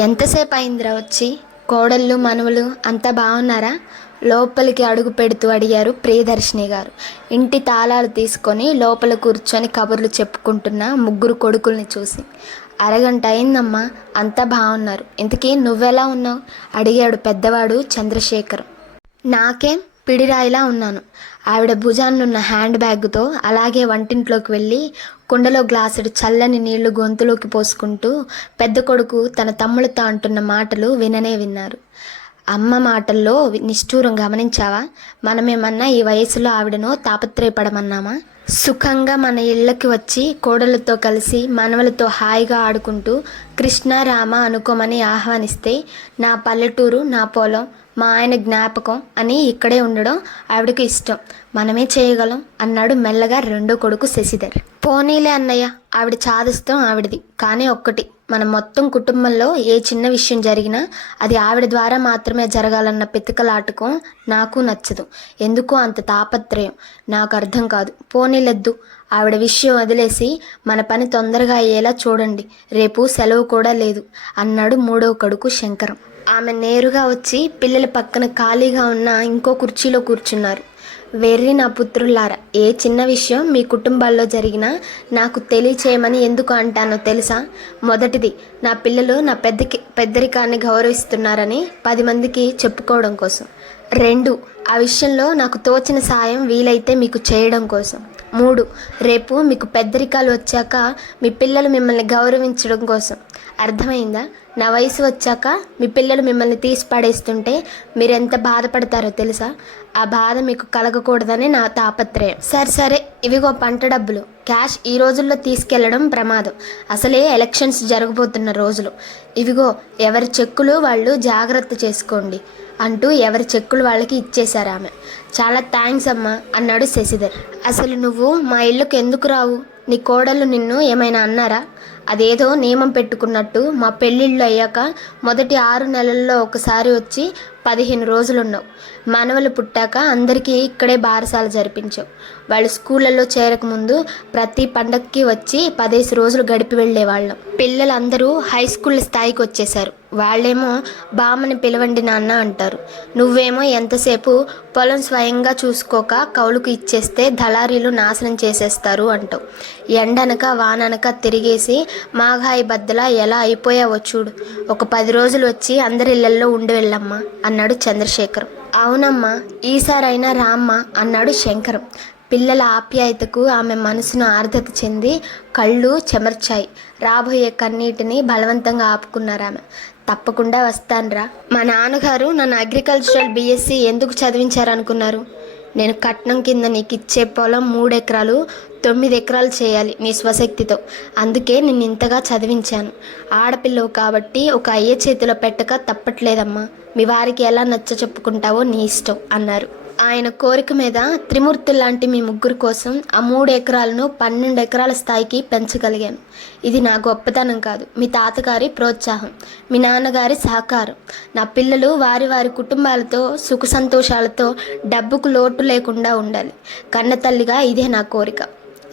ఎంతసేపు అయిందిరా వచ్చి? కోడళ్ళు మనవలు అంతా బాగున్నారా? లోపలికి అడుగు పెడుతూ అడిగారు ప్రియదర్శిని గారు. ఇంటి తాళాలు తీసుకొని లోపల కూర్చొని కబుర్లు చెప్పుకుంటున్న ముగ్గురు కొడుకుల్ని చూసి. అరగంట అయిందమ్మా, అంతా బాగున్నారు. ఇంతకీ నువ్వెలా ఉన్నావు? అడిగాడు పెద్దవాడు చంద్రశేఖర్. నాకేం, పిడిరాయిలా ఉన్నాను. ఆవిడ భుజాన్నున్న హ్యాండ్ బ్యాగ్తో అలాగే వంటింట్లోకి వెళ్ళి కుండలో గ్లాసుడు చల్లని నీళ్లు గొంతులోకి పోసుకుంటూ పెద్ద కొడుకు తన తమ్ముళ్ళతో అంటున్న మాటలు విననే విన్నారు. అమ్మ మాటల్లో నిష్ఠూరం గమనించావా? మనమేమన్నా ఈ వయసులో ఆవిడను తాపత్రయపడమన్నామా? సుఖంగా మన ఇళ్ళకి వచ్చి కోడలతో కలిసి మనవలతో హాయిగా ఆడుకుంటూ కృష్ణ రామ అనుకోమని ఆహ్వానిస్తే నా పల్లెటూరు, నా పొలం, మా ఆయన జ్ఞాపకం అని ఇక్కడే ఉండడం ఆవిడకు ఇష్టం. మనమే చేయగలం అన్నాడు మెల్లగా రెండో కొడుకు శశిధర్. పోనీలే అన్నయ్య, ఆవిడ చాదస్తం ఆవిడది. కానీ ఒక్కటి, మన మొత్తం కుటుంబంలో ఏ చిన్న విషయం జరిగినా అది ఆవిడ ద్వారా మాత్రమే జరగాలన్న పితకలాటకం నాకు నచ్చదు. ఎందుకో అంత తాపత్రయం నాకు అర్థం కాదు. పోనీలెద్దు, ఆవిడ విషయం వదిలేసి మన పని తొందరగా అయ్యేలా చూడండి. రేపు సెలవు కూడా లేదు అన్నాడు మూడో కొడుకు శంకరం. ఆమె నేరుగా వచ్చి పిల్లల పక్కన ఖాళీగా ఉన్న ఇంకో కుర్చీలో కూర్చున్నారు. వెర్రి నా పుత్రులారా, ఏ చిన్న విషయం మీ కుటుంబాల్లో జరిగినా నాకు తెలియచేయమని ఎందుకు అంటానో తెలుసా? మొదటిది, నా పిల్లలు నా పెద్దరికాన్ని గౌరవిస్తున్నారని 10 మందికి చెప్పుకోవడం కోసం. 2, ఆ విషయంలో నాకు తోచిన సాయం వీలైతే మీకు చేయడం కోసం. 3, రేపు మీకు పెద్దరికాలు వచ్చాక మీ పిల్లలు మిమ్మల్ని గౌరవించడం కోసం. అర్థమైందా? నా వయసు వచ్చాక మీ పిల్లలు మిమ్మల్ని తీసి పడేస్తుంటే మీరెంత బాధపడతారో తెలుసా? ఆ బాధ మీకు కలగకూడదని నా తాపత్రయం. సరే, ఇవిగో పంట డబ్బులు. క్యాష్ ఈ రోజుల్లో తీసుకెళ్లడం ప్రమాదం. అసలే ఎలక్షన్స్ జరగబోతున్న రోజులు. ఇవిగో, ఎవరి చెక్కులు వాళ్ళు జాగ్రత్త చేసుకోండి అంటూ ఎవరి చెక్కులు వాళ్ళకి ఇచ్చేశారు ఆమె. చాలా థ్యాంక్స్ అమ్మా అన్నాడు శశిధర్. అసలు నువ్వు మా ఇళ్ళకు ఎందుకు రావు? నీ కోడళ్ళు నిన్ను ఏమైనా అన్నారా? అదేదో నియమం పెట్టుకున్నట్టు మా పెళ్ళిళ్ళు అయ్యాక మొదటి 6 నెలల్లో ఒకసారి వచ్చి 15 రోజులున్నావు. మనవలు పుట్టాక అందరికీ ఇక్కడే బారసాల జరిపించావు. వాళ్ళు స్కూళ్ళల్లో చేరకముందు ప్రతి పండగకి వచ్చి 15 రోజులు గడిపి వెళ్ళేవాళ్ళం. పిల్లలందరూ హై స్కూల్ స్థాయికి వచ్చేశారు. వాళ్ళేమో బామ్మని పిలవండి నాన్న అంటారు. నువ్వేమో ఎంతసేపు పొలం స్వయంగా చూసుకోక కౌలుకు ఇచ్చేస్తే దళారీలు నాశనం చేసేస్తారు అంటావు. ఎండనక వాననక తిరిగేసి మాఘాయి బద్దలా ఎలా అయిపోయావో చూడు. ఒక 10 రోజులు వచ్చి అందరి ఇళ్లల్లో ఉండి వెళ్ళమ్మా అన్నాడు చంద్రశేఖరం. అవునమ్మా, ఈసారైనా రామ్మా అన్నాడు శంకరం. పిల్లల ఆప్యాయతకు ఆమె మనసును ఆర్ద్రత చెంది కళ్ళు చెమర్చాయి. రాబోయే కన్నీటిని బలవంతంగా ఆపుకున్నారు ఆమె. తప్పకుండా వస్తానురా. మా నాన్నగారు నన్ను అగ్రికల్చరల్ BSc ఎందుకు చదివించారనుకున్నారు? నేను కట్నం కింద నీకు ఇచ్చే పొలం 3 ఎకరాలు 9 ఎకరాలు చేయాలి నీ స్వశక్తితో. అందుకే నిన్ను ఇంతగా చదివించాను. ఆడపిల్లవు కాబట్టి ఒక అయ్య చేతిలో పెట్టక తప్పట్లేదమ్మా. మీ వారికి ఎలా నచ్చ చెప్పుకుంటావో నీ ఇష్టం అన్నారు. ఆయన కోరిక మీద త్రిమూర్తుల్లాంటి మీ ముగ్గురు కోసం ఆ 3 ఎకరాలను 12 ఎకరాల స్థాయికి పెంచగలిగాను. ఇది నా గొప్పతనం కాదు, మీ తాతగారి ప్రోత్సాహం, మీ నాన్నగారి సహకారం. నా పిల్లలు వారి వారి కుటుంబాలతో సుఖ సంతోషాలతో డబ్బుకు లోటు లేకుండా ఉండాలి. కన్న తల్లిగా ఇదే నా కోరిక.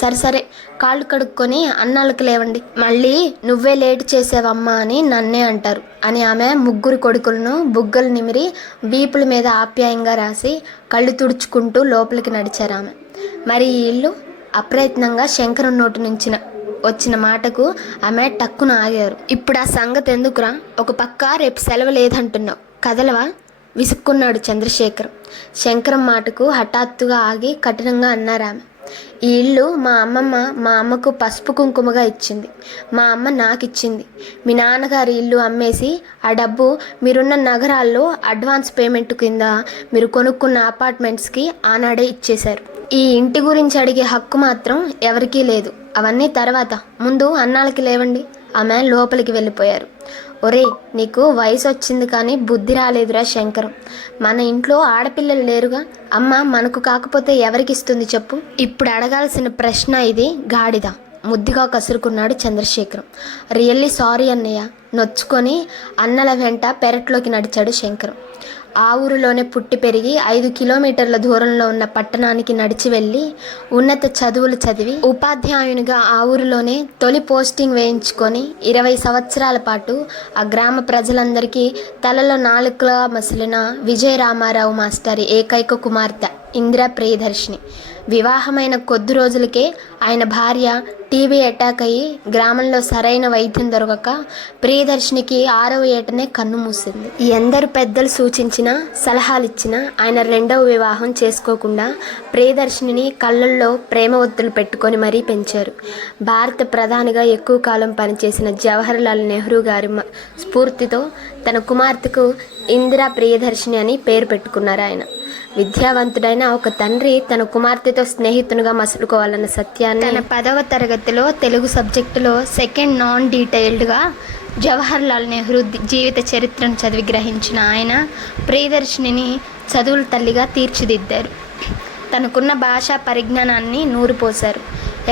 సరే, కాళ్ళు కడుక్కొని అన్నాలకు లేవండి. మళ్ళీ నువ్వే లేటు చేసావమ్మా అని నన్నే అంటారు అని ఆమె ముగ్గురు కొడుకులను బుగ్గలు నిమిరి వీపుల మీద ఆప్యాయంగా రాసి కళ్ళు తుడుచుకుంటూ లోపలికి నడిచారు ఆమె. మరి ఈ ఇల్లు? అప్రయత్నంగా శంకరం నోటి నుంచి వచ్చిన మాటకు ఆమె టక్కున ఆగారు. ఇప్పుడు ఆ సంగతి ఎందుకురా? ఒక పక్క రేపు సెలవు లేదంటున్నావు, కదలవా? విసుక్కున్నాడు చంద్రశేఖరం. శంకరం మాటకు హఠాత్తుగా ఆగి కఠినంగా అన్నారు ఆమె. ఈ ఇల్లు మా అమ్మకు పసుపు కుంకుమగా ఇచ్చింది. మా అమ్మ నాకు ఇచ్చింది. మీ నాన్నగారి ఇల్లు అమ్మేసి ఆ డబ్బు మీరున్న నగరాల్లో అడ్వాన్స్ పేమెంట్ కింద మీరు కొనుక్కున్న అపార్ట్మెంట్స్కి ఆనాడే ఇచ్చేశారు. ఈ ఇంటి గురించి అడిగే హక్కు మాత్రం ఎవరికీ లేదు. అవన్నీ తర్వాత, ముందు అన్నాలకి లేవండి. ఆమె లోపలికి వెళ్ళిపోయారు. ఒరే, నీకు వయసు వచ్చింది కానీ బుద్ధి రాలేదురా శంకరం. మన ఇంట్లో ఆడపిల్లలు లేరుగా? అమ్మ మనకు కాకపోతే ఎవరికి ఇస్తుంది చెప్పు? ఇప్పుడు అడగాల్సిన ప్రశ్న ఇది, గాడిద. ముద్దుగా కసురుకున్నాడు చంద్రశేఖరం. రియల్లీ సారీ అన్నయ్య. నొచ్చుకొని అన్నల వెంట పెరట్లోకి నడిచాడు శంకరం. ఆ ఊరిలోనే పుట్టి పెరిగి 5 కిలోమీటర్ల దూరంలో ఉన్న పట్టణానికి నడిచి వెళ్ళి ఉన్నత చదువులు చదివి ఉపాధ్యాయునిగా ఆ ఊరిలోనే తొలి పోస్టింగ్ వేయించుకొని 20 సంవత్సరాల పాటు ఆ గ్రామ ప్రజలందరికీ తలలో నాలుకలా మసిలిన విజయ రామారావు మాస్టారి ఏకైక కుమార్తె ఇందిరా ప్రియదర్శిని. వివాహమైన కొద్ది రోజులకే ఆయన భార్య టీబీ అటాక్ అయ్యి గ్రామంలో సరైన వైద్యం దొరకక ప్రియదర్శినికి 6వ ఏటనే కన్ను మూసింది. ఎందరు పెద్దలు సూచించినా సలహాలిచ్చినా ఆయన 2వ వివాహం చేసుకోకుండా ప్రియదర్శినిని కళ్ళల్లో ప్రేమ ఒత్తులు పెట్టుకొని మరీ పెంచారు. భారత ప్రధానిగా ఎక్కువ కాలం పనిచేసిన జవహర్లాల్ నెహ్రూ గారి స్ఫూర్తితో తన కుమార్తెకు ఇందిరా ప్రియదర్శిని అని పేరు పెట్టుకున్నారు ఆయన. విద్యావంతుడైన ఒక తండ్రి తన కుమార్తెతో స్నేహితునిగా మసులుకోవాలన్న సత్యాన్ని తన 10వ తరగతిలో తెలుగు సబ్జెక్టులో సెకండ్ నాన్ డీటెయిల్డ్గా జవహర్లాల్ నెహ్రూ జీవిత చరిత్రను చదివి గ్రహించిన ఆయన ప్రియదర్శినిని చదువుల తల్లిగా తీర్చిదిద్దారు. తనకున్న భాషా పరిజ్ఞానాన్ని నూరిపోశారు.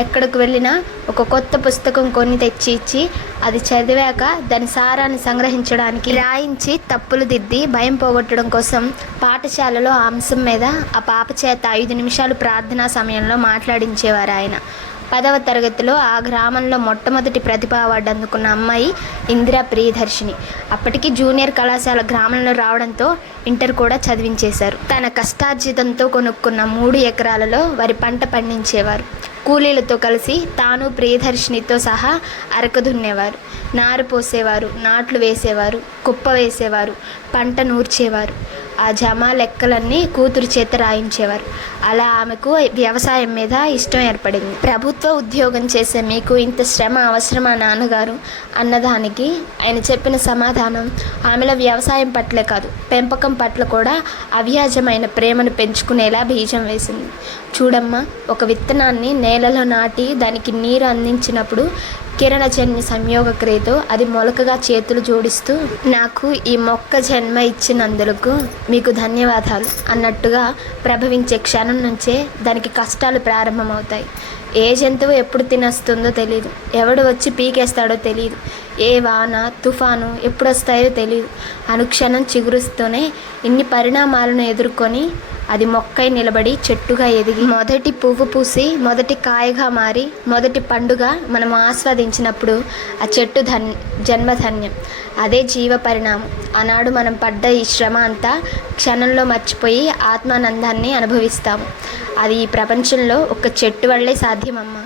ఎక్కడికి వెళ్ళినా ఒక కొత్త పుస్తకం కొని తెచ్చి ఇచ్చి అది చదివాక దాని సారాన్ని సంగ్రహించడానికి రాయించి తప్పులు దిద్ది భయం పోగొట్టడం కోసం పాఠశాలలో ఆ అంశం మీద ఆ పాప చేత 5 నిమిషాలు ప్రార్థనా సమయంలో మాట్లాడించేవారు ఆయన. 10వ తరగతిలో ఆ గ్రామంలో మొట్టమొదటి ప్రతిభ అవార్డు అందుకున్న అమ్మాయి ఇందిరా ప్రియదర్శిని. అప్పటికి జూనియర్ కళాశాల గ్రామంలో రావడంతో ఇంటర్ కూడా చదివించేశారు. తన కష్టార్జితంతో కొనుక్కున్న 3 ఎకరాలలో వరి పంట పండించేవారు. కూలీలతో కలిసి తాను ప్రియదర్శినితో సహా అరక దున్నేవారు, నారు పోసేవారు, నాట్లు వేసేవారు, కుప్ప వేసేవారు, పంట నూర్చేవారు. ఆ జమా లెక్కలన్నీ కూతురు చేత రాయించేవారు. అలా ఆమెకు వ్యవసాయం మీద ఇష్టం ఏర్పడింది. ప్రభుత్వ ఉద్యోగం చేసే మీకు ఇంత శ్రమ అవసరమా నాన్నగారు అన్నదానికి ఆయన చెప్పిన సమాధానం ఆమెలో వ్యవసాయం పట్లే కాదు పెంపకం పట్ల కూడా అవ్యాజమైన ప్రేమను పెంచుకునేలా బీజం వేసింది. చూడమ్మా, ఒక విత్తనాన్ని నేలలో నాటి దానికి నీరు అందించినప్పుడు కిరణజన్య సంయోగ క్రియతో అది మొలకగా చేతులు జోడిస్తూ నాకు ఈ మొక్క జన్మ ఇచ్చినందులకు మీకు ధన్యవాదాలు అన్నట్టుగా ప్రభవించే క్షణం నుంచే దానికి కష్టాలు ప్రారంభమవుతాయి. ఏ జంతువు ఎప్పుడు తినేస్తుందో తెలియదు, ఎవడు వచ్చి పీకేస్తాడో తెలియదు, ఏ వాన తుఫాను ఎప్పుడు వస్తాయో తెలియదు. అనుక్షణం చిగురుస్తూనే ఇన్ని పరిణామాలను ఎదుర్కొని అది మొక్కై నిలబడి చెట్టుగా ఎదిగి మొదటి పువ్వు పూసి మొదటి కాయగా మారి మొదటి పండుగ మనం ఆస్వాదించినప్పుడు ఆ చెట్టు జన్మధన్యం. అదే జీవ పరిణామం. ఆనాడు మనం పడ్డ ఈ శ్రమ అంతా క్షణంలో మర్చిపోయి ఆత్మానందాన్ని అనుభవిస్తాము. అది ఈ ప్రపంచంలో ఒక చెట్టు వల్లే సాధ్యమమ్మా.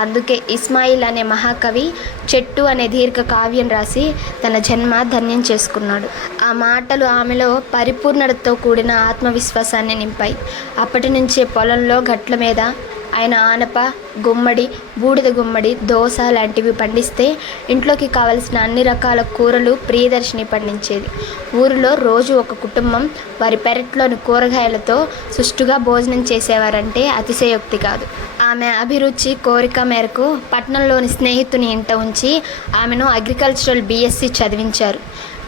అందుకే ఇస్మాయిల్ అనే మహాకవి చెట్టు అనే దీర్ఘ కావ్యం రాసి తన జన్మ ధన్యం చేసుకున్నాడు. ఆ మాటలు ఆమెలో పరిపూర్ణతతో కూడిన ఆత్మవిశ్వాసాన్ని నింపాయి. అప్పటి నుంచే పొలంలో గట్ల మీద ఆయన ఆనప, గుమ్మడి, బూడిద గుమ్మడి, దోస లాంటివి పండిస్తే ఇంట్లోకి కావలసిన అన్ని రకాల కూరలు ప్రియదర్శిని పండించేది. ఊరిలో రోజు ఒక కుటుంబం వారి పెరట్లోని కూరగాయలతో సుష్టుగా భోజనం చేసేవారంటే అతిశయోక్తి కాదు. ఆమె అభిరుచి కోరిక మేరకు పట్నంలోని స్నేహితుని ఇంట ఉంచి ఆమెను అగ్రికల్చరల్ BSc చదివించారు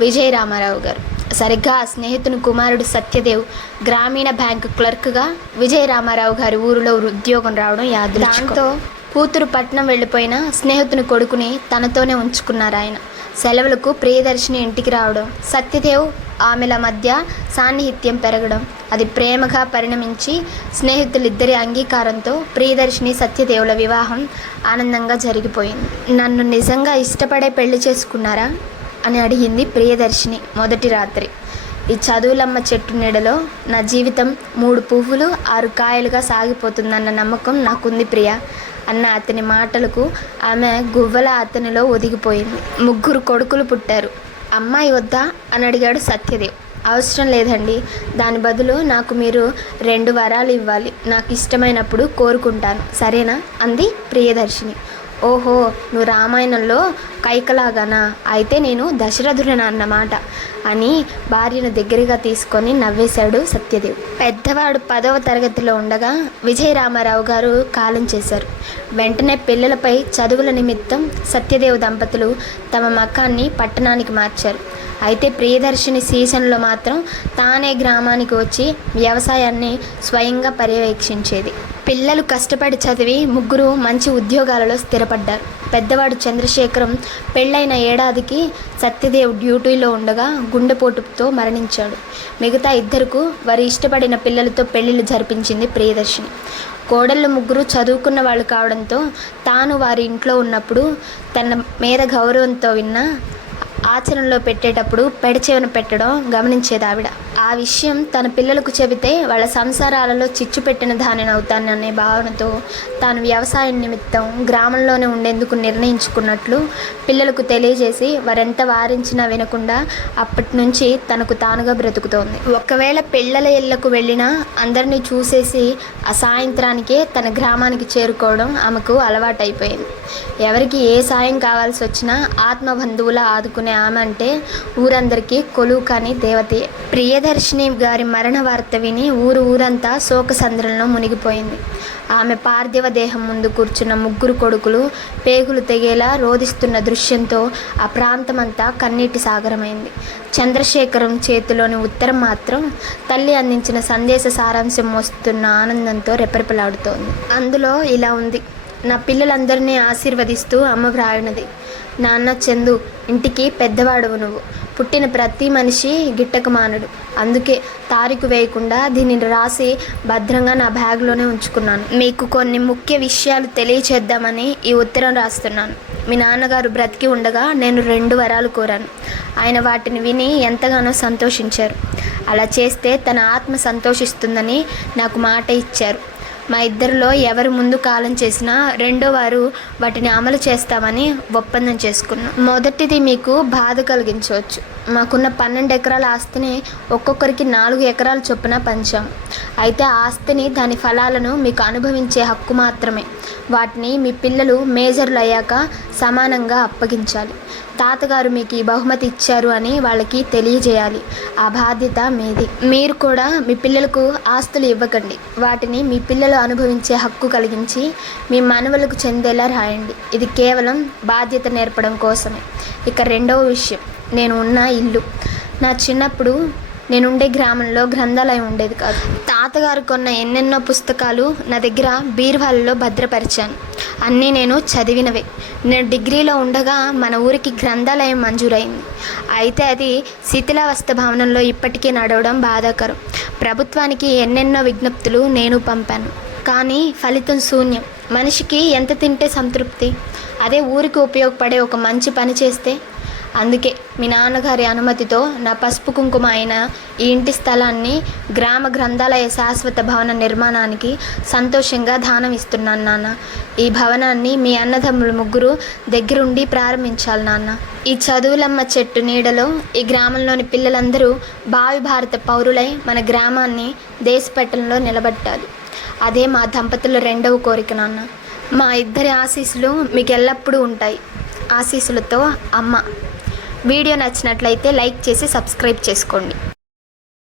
విజయ రామారావు గారు. సరిగ్గా ఆ స్నేహితుని కుమారుడు సత్యదేవ్ గ్రామీణ బ్యాంకు క్లర్క్గా విజయ రామారావు గారి ఊరిలో ఉద్యోగం రావడం యాదృచ్ఛికం. దాంతో కూతురు పట్నం వెళ్ళిపోయిన స్నేహితుని కొడుకుని తనతోనే ఉంచుకున్నారు ఆయన. సెలవులకు ప్రియదర్శిని ఇంటికి రావడం, సత్యదేవ్ ఆమెల మధ్య సాన్నిహిత్యం పెరగడం, అది ప్రేమగా పరిణమించి స్నేహితులిద్దరి అంగీకారంతో ప్రియదర్శిని సత్యదేవుల వివాహం ఆనందంగా జరిగిపోయింది. నన్ను నిజంగా ఇష్టపడే పెళ్లి చేసుకున్నారా అని అడిగింది ప్రియదర్శిని మొదటి రాత్రి. ఈ చదువులమ్మ చెట్టు నీడలో నా జీవితం 3 పువ్వులు 6 కాయలుగా సాగిపోతుందన్న నమ్మకం నాకుంది ప్రియ అన్న అతని మాటలకు ఆమె గువ్వల అతనిలో ఒదిగిపోయింది. 3 కొడుకులు పుట్టారు. అమ్మాయి వద్దా అని అడిగాడు సత్యదేవ్. అవసరం లేదండి, దాని బదులు నాకు మీరు 2 వరాలు ఇవ్వాలి, నాకు ఇష్టమైనప్పుడు కోరుకుంటాను, సరేనా అంది ప్రియదర్శిని. ఓహో, నువ్వు రామాయణంలో కైకలాగానా? అయితే నేను దశరథుడని అన్నమాట అని భార్యను దగ్గరగా తీసుకొని నవ్వేశాడు సత్యదేవ్. పెద్దవాడు 10వ తరగతిలో ఉండగా విజయ రామారావు గారు కాలం చేశారు. వెంటనే పిల్లలపై చదువుల నిమిత్తం సత్యదేవ్ దంపతులు తమ మకాన్ని పట్టణానికి మార్చారు. అయితే ప్రియదర్శిని సీజన్లో మాత్రం తానే గ్రామానికి వచ్చి వ్యవసాయాన్ని స్వయంగా పర్యవేక్షించేది. పిల్లలు కష్టపడి చదివి ముగ్గురు మంచి ఉద్యోగాలలో స్థిరపడ్డారు. పెద్దవాడు చంద్రశేఖరం పెళ్ళైన ఏడాదికి సత్యదేవ్ డ్యూటీలో ఉండగా గుండెపోటుతో మరణించాడు. మిగతా ఇద్దరుకు వారి ఇష్టపడిన పిల్లలతో పెళ్లిళ్ళు జరిపించింది ప్రియదర్శిని. కోడళ్ళు ముగ్గురు చదువుకున్న వాళ్ళు కావడంతో తాను వారి ఇంట్లో ఉన్నప్పుడు తన మీద గౌరవంతో విన్న ఆచరణలో పెట్టేటప్పుడు పెడచెవిన పెట్టడం గమనించేది ఆవిడ. ఆ విషయం తన పిల్లలకు చెబితే వాళ్ళ సంసారాలలో చిచ్చు పెట్టిన దానిని అవుతాననే భావనతో తాను వ్యవసాయం నిమిత్తం గ్రామంలోనే ఉండేందుకు నిర్ణయించుకున్నట్లు పిల్లలకు తెలియజేసి వారెంత వారించినా వినకుండా అప్పటి నుంచి తనకు తానుగా బ్రతుకుతోంది. ఒకవేళ పిల్లల ఇళ్లకు వెళ్ళినా అందరినీ చూసేసి ఆ సాయంత్రానికే తన గ్రామానికి చేరుకోవడం ఆమెకు అలవాటైపోయింది. ఎవరికి ఏ సాయం కావాల్సి వచ్చినా ఆత్మబంధువులా ఆదుకునే ఆమె అంటే ఊరందరికీ కొలువు కాని దేవతే. ప్రియదర్శిని గారి మరణ వార్త విని ఊరంతా శోకసంద్రంలో మునిగిపోయింది. ఆమె పార్థివ దేహం ముందు కూర్చున్న ముగ్గురు కొడుకులు పేగులు తెగేలా రోదిస్తున్న దృశ్యంతో ఆ ప్రాంతమంతా కన్నీటి సాగరమైంది. చంద్రశేఖరం చేతిలోని ఉత్తరం మాత్రం తల్లి అందించిన సందేశ సారాంశం మోస్తున్న ఆనందంతో రెపరెపలాడుతోంది. అందులో ఇలా ఉంది: నా పిల్లలందరినీ ఆశీర్వదిస్తూ అమ్మ వ్రాయినది. నాన్న చందు, ఇంటికి పెద్దవాడవు నువ్వు. పుట్టిన ప్రతి మనిషి గిట్టక మానడు. అందుకే తారీఖు వేయకుండా దీనిని రాసి భద్రంగా నా బ్యాగ్లోనే ఉంచుకున్నాను. మీకు కొన్ని ముఖ్య విషయాలు తెలియచేద్దామని ఈ ఉత్తరం రాస్తున్నాను. మీ నాన్నగారు బ్రతికి ఉండగా నేను 2 వరాలు కోరాను. ఆయన వాటిని విని ఎంతగానో సంతోషించారు. అలా చేస్తే తన ఆత్మ సంతోషిస్తుందని నాకు మాట ఇచ్చారు. మా ఇద్దరిలో ఎవరు ముందు కాలం చేసినా రెండో వారు వాటిని అమలు చేస్తామని ఒప్పందం చేసుకున్నాం. మొదటిది మీకు బాధ కలిగించవచ్చు. మాకున్న 12 ఎకరాల ఆస్తిని ఒక్కొక్కరికి 4 ఎకరాల చొప్పున పంచాం. అయితే ఆస్తిని దాని ఫలాలను మీకు అనుభవించే హక్కు మాత్రమే. వాటిని మీ పిల్లలు మేజర్లు అయ్యాక సమానంగా అప్పగించాలి. తాతగారు మీకు ఈ బహుమతి ఇచ్చారు అని వాళ్ళకి తెలియజేయాలి. ఆ బాధ్యత మీది. మీరు కూడా మీ పిల్లలకు ఆస్తులు ఇవ్వకండి. వాటిని మీ పిల్లలు అనుభవించే హక్కు కలిగించి మీ మనవలకు చెందేలా రాయండి. ఇది కేవలం బాధ్యత నేర్పడం కోసమే. ఇక రెండవ విషయం, నేను ఉన్న ఇల్లు. నా చిన్నప్పుడు నేనుండే గ్రామంలో గ్రంథాలయం ఉండేది కాదు. తాతగారు కొన్న ఎన్నెన్నో పుస్తకాలు నా దగ్గర బీరువాలలో భద్రపరిచాను. అన్నీ నేను చదివినవే. నేను డిగ్రీలో ఉండగా మన ఊరికి గ్రంథాలయం మంజూరైంది. అయితే అది శిథిలావస్థ భవనంలో ఇప్పటికీ నడవడం బాధాకరం. ప్రభుత్వానికి ఎన్నెన్నో విజ్ఞప్తులు నేను పంపాను. కానీ ఫలితం శూన్యం. మనిషికి ఎంత తింటే సంతృప్తి? అదే ఊరికి ఉపయోగపడే ఒక మంచి పని చేస్తే. అందుకే మీ నాన్నగారి అనుమతితో నా పసుపు కుంకుమ అయిన ఈ ఇంటి స్థలాన్ని గ్రామ గ్రంథాలయ శాశ్వత భవన నిర్మాణానికి సంతోషంగా దానం ఇస్తున్నాను నాన్న. ఈ భవనాన్ని మీ అన్నదమ్ములు ముగ్గురు దగ్గరుండి ప్రారంభించాలి నాన్న. ఈ చదువులమ్మ చెట్టు నీడలో ఈ గ్రామంలోని పిల్లలందరూ భావి భారత పౌరులై మన గ్రామాన్ని దేశపట్టణంలో నిలబెట్టాలి. అదే మా దంపతుల రెండవ కోరిక నాన్న. మా ఇద్దరి ఆశీస్సులు మీకు ఎల్లప్పుడూ ఉంటాయి. ఆశీస్సులతో అమ్మ. వీడియో నచ్చినట్లయితే లైక్ చేసి సబ్స్క్రైబ్ చేసుకోండి.